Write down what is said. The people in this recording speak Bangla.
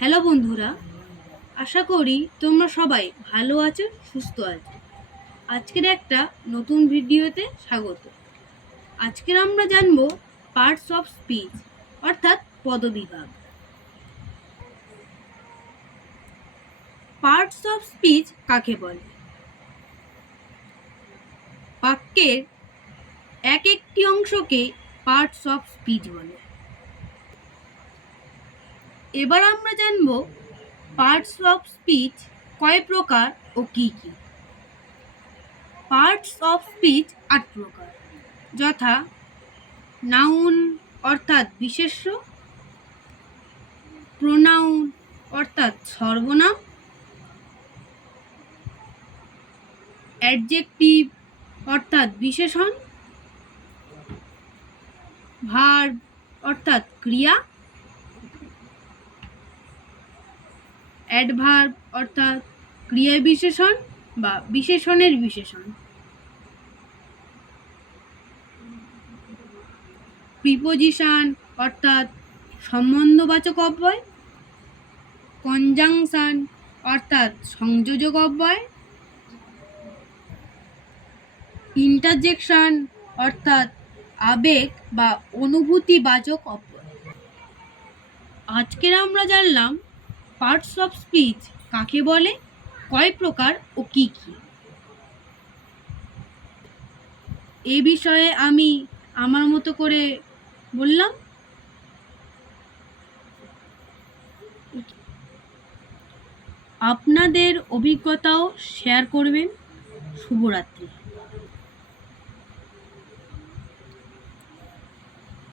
হ্যালো বন্ধুরা, আশা করি তোমরা সবাই ভালো আছো, সুস্থ আছো। আজকের একটা নতুন ভিডিওতে স্বাগত। আজকের আমরা জানবো পার্টস অফ স্পিচ অর্থাৎ পদবিভাগ। পার্টস অফ স্পিচ কাকে বলে? বাক্যের এক একটি অংশকে পার্টস অফ স্পিচ বলে। এবার আমরা জানবো পার্টস অফ স্পিচ কয় প্রকার ও কি কি। পার্টস অফ স্পিচ ৮ প্রকার, যথা নাউন অর্থাৎ বিশেষ্য, প্রোনাউন অর্থাৎ সর্বনাম, অ্যাডজেক্টিভ অর্থাৎ বিশেষণ, ভার্ব অর্থাৎ ক্রিয়া, অ্যাডভার্ব অর্থাৎ ক্রিয়া বিশেষণ বা বিশেষণের বিশেষণ, প্রিপোজিশন অর্থাৎ সম্বন্ধবাচক অব্যয়, কনজাংশন অর্থাৎ সংযোজক অব্যয়, ইন্টারজেকশন অর্থাৎ আবেগ বা অনুভূতিবাচক অব্যয়। আজকের আমরা জানলাম পার্টস অফ স্পিচ কাকে বলে, কয় প্রকার ও কি কি। এই বিষয়ে আমি আমার মতো করে বললাম। আপনাদের অভিজ্ঞতাও শেয়ার করবেন। শুভরাত্রি।